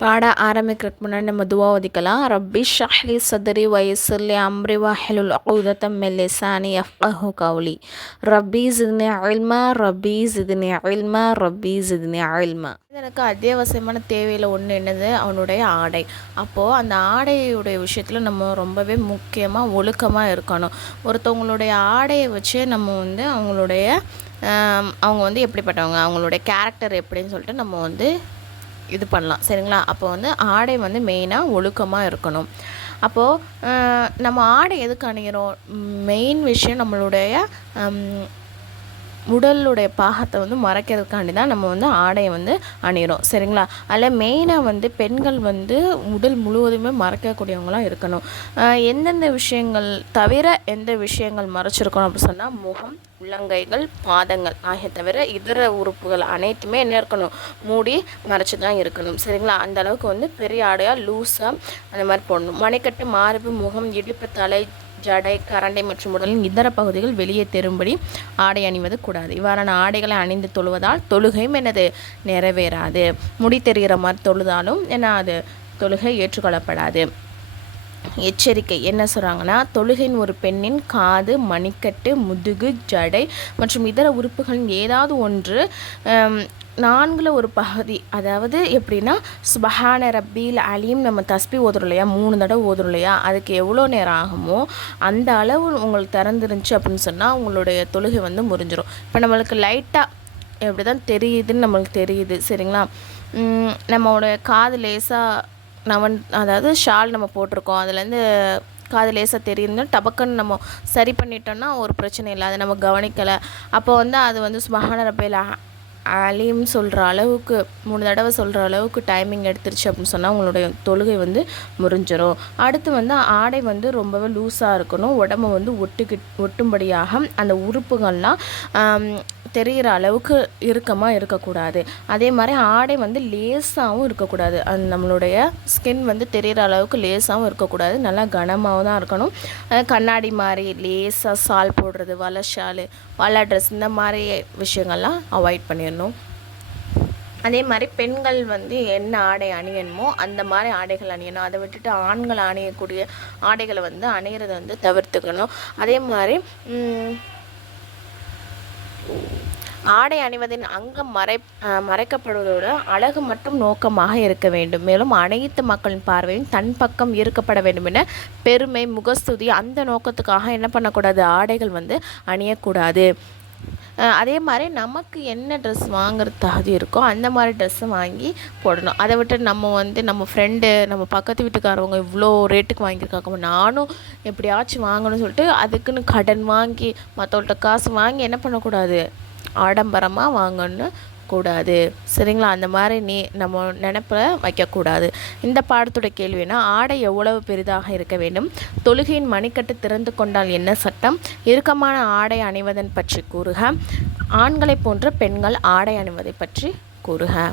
பாட ஆரம்பிக்கிறதுக்கு முன்னாடி நம்ம துவா ஒதுக்கலாம். ரப்பி ஷ்ரஹ்லி சத்ரி வயஸ்ஸிர்லி அம்ரி வஹ்லுல் உக்தம் மின் லிசானி யஃப்கஹு கௌலி. ரப்பி ஸித்னி இல்மா ரப்பி ஸித்னி இல்மா ரப்பி ஸித்னி இல்மா. எனக்கு அத்தியாவசியமான தேவையில் ஒன்று என்னது, அவனுடைய ஆடை. அப்போது அந்த ஆடையுடைய விஷயத்தில் நம்ம ரொம்பவே முக்கியமாக ஒழுக்கமாக இருக்கணும். ஒருத்தவங்களுடைய ஆடையை வச்சு நம்ம அவங்களுடைய அவங்க எப்படிப்பட்டவங்க, அவங்களுடைய கேரக்டர் எப்படின்னு சொல்லிட்டு நம்ம இது பண்ணலாம். சரிங்களா? அப்போ ஆடை மெயினாக ஒழுக்கமாக இருக்கணும். அப்போது நம்ம ஆடை எதுக்கு அணிகிறோம்? மெயின் விஷயம் நம்மளுடைய உடலுடைய பாகத்தை மறைக்கிறதுக்காண்டி தான் நம்ம ஆடையை அணிகிறோம். சரிங்களா? அதில் மெயினாக பெண்கள் உடல் முழுவதுமே மறைக்கக்கூடியவங்களாம் இருக்கணும். எந்தெந்த விஷயங்கள் தவிர எந்த விஷயங்கள் மறைச்சிருக்கணும் அப்படின்னு சொன்னால், முகம், உள்ளங்கைகள், பாதங்கள் ஆகிய தவிர இதர உறுப்புகள் அனைத்துமே என்ன இருக்கணும், மூடி மறைச்சி தான் இருக்கணும். சரிங்களா? அந்த அளவுக்கு பெரிய ஆடையாக லூஸாக அந்த மாதிரி போடணும். மணிக்கட்டு, மார்பு, முகம், இடுப்பு, தலை, ஜடை, கரண்டை மற்றும் உடலின் இதர பகுதிகள் வெளியே தெரும்படி ஆடை அணிவது கூடாது. இவ்வாறான ஆடைகளை அணிந்து தொழுவதால் தொழுகையும் என்னது நிறைவேறாது. முடி தெரிகிற மாதிரி தொழுதாலும் அது தொழுகை ஏற்றுக்கொள்ளப்படாது. எச்சரிக்கை என்ன சொல்கிறாங்கன்னா, தொழுகையின் ஒரு பெண்ணின் காது, மணிக்கட்டு, முதுகு, ஜடை மற்றும் இதர உறுப்புகளின் ஏதாவது ஒன்று நான்கில் ஒரு பகுதி, அதாவது எப்படின்னா, சுபஹான ரப்பில் அலீம் நம்ம தஸ்பி ஓதுறோம் இல்லையா, 3 தடவை ஓதுறோம் இல்லையா, அதுக்கு எவ்வளோ நேரம் ஆகுமோ அந்த அளவு உங்களுக்கு திறந்துருந்துச்சு அப்படின்னு சொன்னால் உங்களுடைய தொழுகை முறிஞ்சிடும். இப்போ நம்மளுக்கு லைட்டாக எப்படி தான் தெரியுதுன்னு நம்மளுக்கு தெரியுது. சரிங்களா? நம்மளுடைய காது லேசாக அதாவது ஷால் நம்ம போட்டிருக்கோம், அதுலேருந்து காது லேசாக தெரியுதுன்னு டபக்குன்னு நம்ம சரி பண்ணிட்டோம்னா ஒரு பிரச்சனை இல்லை. அதை நம்ம கவனிக்கலை. அப்போ அது சுபஹான ரப்பில் அலீம் சொல்கிற அளவுக்கு 3 தடவை சொல்கிற அளவுக்கு டைமிங் எடுத்துருச்சு அப்படின்னு சொன்னால் உங்களுடைய தொழுகை முறிஞ்சிடும். அடுத்து ஆடை ரொம்பவே லூஸாக இருக்கணும். உடம்பை ஒட்டும்படியாக அந்த உறுப்புகள்லாம் தெரிகிற அளவுக்கு இறுக்கமாக இருக்கக்கூடாது. அதே மாதிரி ஆடை லேசாகவும் இருக்கக்கூடாது. நம்மளுடைய ஸ்கின் தெரிகிற அளவுக்கு லேசாகவும் இருக்கக்கூடாது, நல்லா கனமாகவும் தான் இருக்கணும். கண்ணாடி மாதிரி லேசாக சால் போடுறது, வலை ஷால், வலை ட்ரெஸ், இந்த மாதிரி விஷயங்கள்லாம் அவாய்ட் பண்ணிடணும். அதே மாதிரி பெண்கள் என்ன ஆடை அணியணுமோ அந்த மாதிரி ஆடைகள் அணியணும். அதை விட்டுட்டு ஆண்கள் அணியக்கூடிய ஆடைகளை அணிகிறத தவிர்த்துக்கணும். அதே மாதிரி ஆடை அணிவதின் அங்கம் மறைக்கப்படுவதோடு அழகு மட்டும் நோக்கமாக இருக்க வேண்டும். மேலும் அனைத்து மக்களின் பார்வையும் தன் பக்கம் ஈர்க்கப்பட வேண்டும் என பெருமை, முகஸ்துதி அந்த நோக்கத்துக்காக என்ன பண்ணக்கூடாது, ஆடைகள் அணியக்கூடாது. அதே மாதிரி நமக்கு என்ன ட்ரெஸ் வாங்குறது தகுதி இருக்கோ அந்த மாதிரி ட்ரெஸ்ஸு வாங்கி போடணும். அதை விட்டு நம்ம ஃப்ரெண்டு, நம்ம பக்கத்து வீட்டுக்காரவங்க இவ்வளோ ரேட்டுக்கு வாங்கியிருக்காங்க, நானும் எப்படியாச்சும் வாங்கணும்னு சொல்லிட்டு அதுக்குன்னு கடன் வாங்கி மற்றவங்கள்ட்ட காசு வாங்கி என்ன பண்ணக்கூடாது, ஆடம்பரமாக வாங்கன்னு கூடாது. சரிங்களா? அந்த மாதிரி நம்ம நினைப்பில் வைக்கக்கூடாது. இந்த பாடத்துடைய கேள்வினா, ஆடை எவ்வளவு பெரிதாக இருக்க வேண்டும், தொழுகையின் மணிக்கட்டு திறந்து கொண்டால் என்ன சட்டம், இறுக்கமான ஆடை அணிவதன் பற்றி கூறுக, ஆண்களை போன்ற பெண்கள் ஆடை அணிவதை பற்றி கூறுக.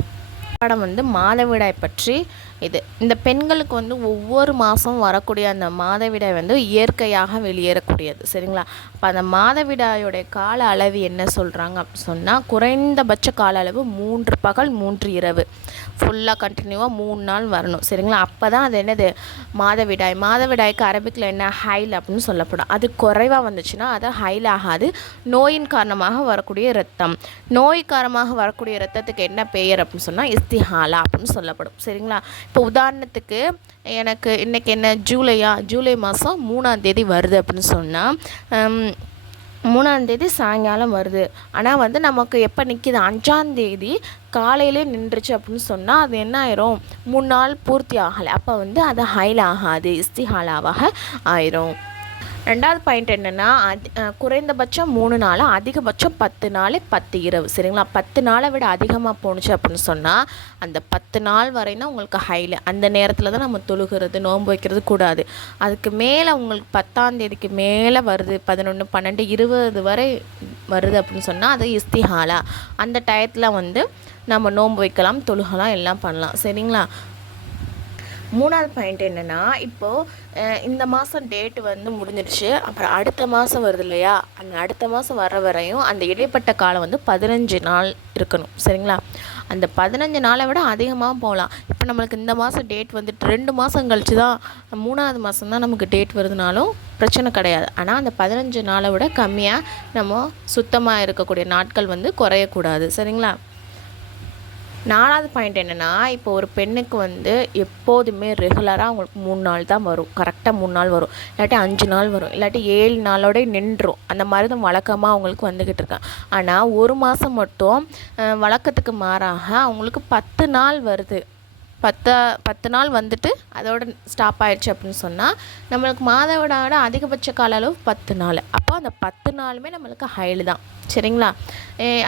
பாடம் மாதவிடாய் பற்றி. இந்த பெண்களுக்கு ஒவ்வொரு மாதம் வரக்கூடிய அந்த மாதவிடாய் இயற்கையாக வெளியேறக்கூடியது. சரிங்களா? அப்போ அந்த மாதவிடாயோடைய கால அளவு என்ன சொல்கிறாங்க அப்படின்னு சொன்னால், குறைந்தபட்ச கால அளவு 3 பகல் 3 இரவு ஃபுல்லாக கண்டினியூவாக 3 நாள் வரணும். சரிங்களா? அப்போ தான் அது என்னது, மாதவிடாய். மாதவிடாய்க்கு அரபிக்கில் என்ன, ஹைல் அப்படின்னு சொல்லப்படும். அது குறைவாக வந்துச்சுன்னா அது ஹைல் ஆகாது. நோயின் காரணமாக வரக்கூடிய இரத்தம். நோய் காரணமாக வரக்கூடிய இரத்தத்துக்கு என்ன பெயர் அப்படின்னு சொன்னால் இஸ்திஹாலா அப்படின்னு சொல்லப்படும். சரிங்களா? இப்போ உதாரணத்துக்கு எனக்கு இன்றைக்கி என்ன ஜூலை மாதம் 3ஆம் தேதி வருது அப்படின்னு சொன்னால், 3ஆம் தேதி சாயங்காலம் வருது. ஆனால் நமக்கு எப்போ நிற்கிது, 5ஆம் தேதி காலையிலே நின்றுச்சு அப்படின்னு சொன்னால் அது என்ன ஆயிரும், 3 நாள் பூர்த்தி ஆகலை. அப்போ அது ஹைல் ஆகாது, இஸ்திஹாலாவாக ஆயிரும். 2வது பாயிண்ட் என்னென்னா, குறைந்தபட்சம் 3 நாள், அதிகபட்சம் 10 நாள் 10 இரவு. சரிங்களா? 10 நாளை விட அதிகமாக போணுச்சு அப்படின்னு சொன்னால் அந்த 10 நாள் வரைனா உங்களுக்கு ஹைல். அந்த நேரத்தில் தான் நம்ம தொழுகிறது, நோன்பு வைக்கிறது கூடாது. அதுக்கு மேலே உங்களுக்கு 10ஆம் தேதிக்கு மேலே வருது, 11, 12, 20 வரை வருது அப்படின்னு சொன்னால் அது இஸ்திஹாலா. அந்த டயத்தில் நம்ம நோன்பு வைக்கலாம், தொழுகலாம், எல்லாம் பண்ணலாம். சரிங்களா? மூணாவது பாயிண்ட் என்னென்னா, இப்போது இந்த மாதம் டேட்டு வந்து முடிஞ்சிடுச்சு, அப்புறம் அடுத்த மாதம் வருது இல்லையா, அந்த அடுத்த மாதம் வர வரையும் அந்த இடைப்பட்ட காலம் வந்து 15 நாள் இருக்கணும். சரிங்களா? அந்த 15 நாளை விட அதிகமாக போகலாம். இப்போ நம்மளுக்கு இந்த மாதம் டேட் வந்துட்டு 2 மாதம் கழிச்சு தான் 3வது மாதம் தான் நமக்கு டேட் வருதுனாலும் பிரச்சனை கிடையாது. ஆனால் அந்த 15 நாளை விட கம்மியாக நம்ம சுத்தமாக இருக்கக்கூடிய நாட்கள் வந்து குறையக்கூடாது. சரிங்களா? 4வது பாயிண்ட் என்னென்னா, இப்போ ஒரு பெண்ணுக்கு வந்து எப்போதுமே ரெகுலராக அவங்களுக்கு 3 நாள் தான் வரும். கரெக்டாக 3 நாள் வரும், இல்லாட்டி 5 நாள் வரும், இல்லாட்டி 7 நாளோடய நின்றும். அந்த மாதிரி தான் வழக்கமாக அவங்களுக்கு வந்துக்கிட்டு இருக்கேன். ஆனால் ஒரு மாதம் மட்டும் வழக்கத்துக்கு மாறாக அவங்களுக்கு 10 நாள் வருது. 10 நாள் வந்துட்டு அதோட ஸ்டாப் ஆயிடுச்சு அப்படின்னு சொன்னால் நம்மளுக்கு மாதவிடாயோட அதிகபட்ச கால அளவு 10 நாள். அப்போ அந்த 10 நாளுமே நம்மளுக்கு ஹைலு தான். சரிங்களா?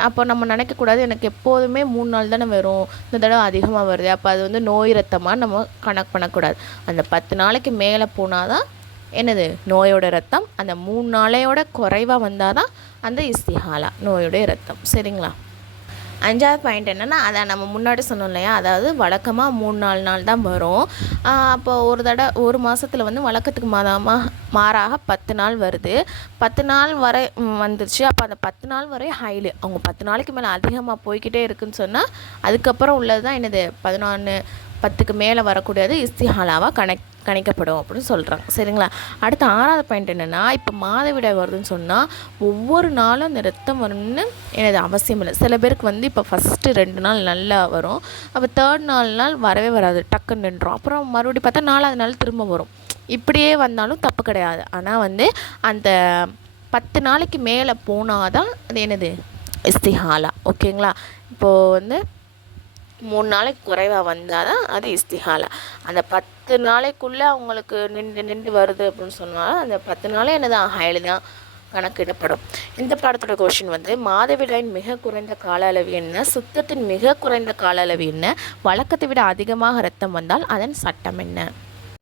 அப்போ நம்ம நினைக்கக்கூடாது எனக்கு எப்போதுமே 3 நாள் தானே வரும், இந்த தடவை அதிகமாக வருது, அப்போ அது வந்து நோய் ரத்தமாக நம்ம கணக்கு பண்ணக்கூடாது. அந்த 10 நாளைக்கு மேலே போனால் தான் என்னது நோயோட ரத்தம். அந்த 3 நாளையோட குறைவாக வந்தால் தான் அந்த இஸ்திஹாலா நோயோடைய ரத்தம். சரிங்களா? 5வது பாயிண்ட் என்னென்னா, அதை நம்ம முன்னாடி சொன்னோம் இல்லையா, அதாவது வழக்கமாக 3-4 நாள் தான் வரும். அப்போ ஒரு மாதத்தில் வந்து வழக்கத்துக்கு மாறாக 10 நாள் வருது. 10 நாள் வரை வந்துருச்சு. அப்போ அந்த 10 நாள் வரை ஹைலு. அவங்க 10 நாளைக்கு மேலே அதிகமாக போய்கிட்டே இருக்குதுன்னு சொன்னால் அதுக்கப்புறம் உள்ளது தான் என்னது 10க்கு மேலே வரக்கூடியது இஸ்திஹாலாவாக கணிக்கப்படும் அப்படின்னு சொல்கிறாங்க. சரிங்களா? அடுத்த 6வது பாயிண்ட் என்னென்னா, இப்போ மாதவிடாய் வருதுன்னு சொன்னால் ஒவ்வொரு நாளும் அந்த ரத்தம் வரணும்னு எனது அவசியம் இல்லை. சில பேருக்கு வந்து இப்போ ஃபஸ்ட்டு 2 நாள் நல்லா வரும், அப்போ 3rd நாள் வரவே வராது, டக்குன்னு நின்றோம். அப்புறம் மறுபடியும் பார்த்தா 4வது நாள் திரும்ப வரும். இப்படியே வந்தாலும் தப்பு கிடையாது. ஆனால் வந்து அந்த 10 நாளைக்கு மேலே போனால் தான் அது என்னது இஸ்திஹாலா. ஓகேங்களா? இப்போது வந்து 3 நாளைக்கு குறைவாக வந்தால் தான் அது இஸ்திஹாலா. அந்த 10 நாளைக்குள்ளே அவங்களுக்கு நின்று வருது அப்படின்னு சொன்னால் அந்த 10 நாளே என்னதான் ஹைலு தான் கணக்கிடப்படும். இந்த பாடத்தோட கொஷின் வந்து மாதவிடாயின் மிக குறைந்த கால அளவு என்ன, சுத்தத்தின் மிக குறைந்த கால அளவு என்ன, வழக்கத்தை விட அதிகமாக ரத்தம் வந்தால் அதன் சட்டம் என்ன?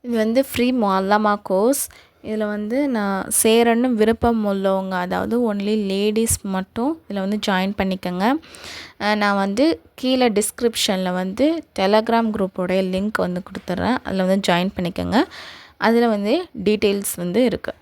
இது வந்து ஃப்ரீ முஅல்லமா கோர்ஸ். இதில் வந்து நான் சேரன்னு விருப்பம் உள்ளவங்க, அதாவது ஒன்லி லேடிஸ் மட்டும் இதில் வந்து ஜாயின் பண்ணிக்கோங்க. நான் வந்து கீழே டிஸ்கிரிப்ஷனில் வந்து டெலகிராம் குரூப்போடைய லிங்க் வந்து கொடுத்துட்றேன். அதில் வந்து ஜாயின் பண்ணிக்கோங்க. அதில் வந்து டீட்டெயில்ஸ் வந்து இருக்குது.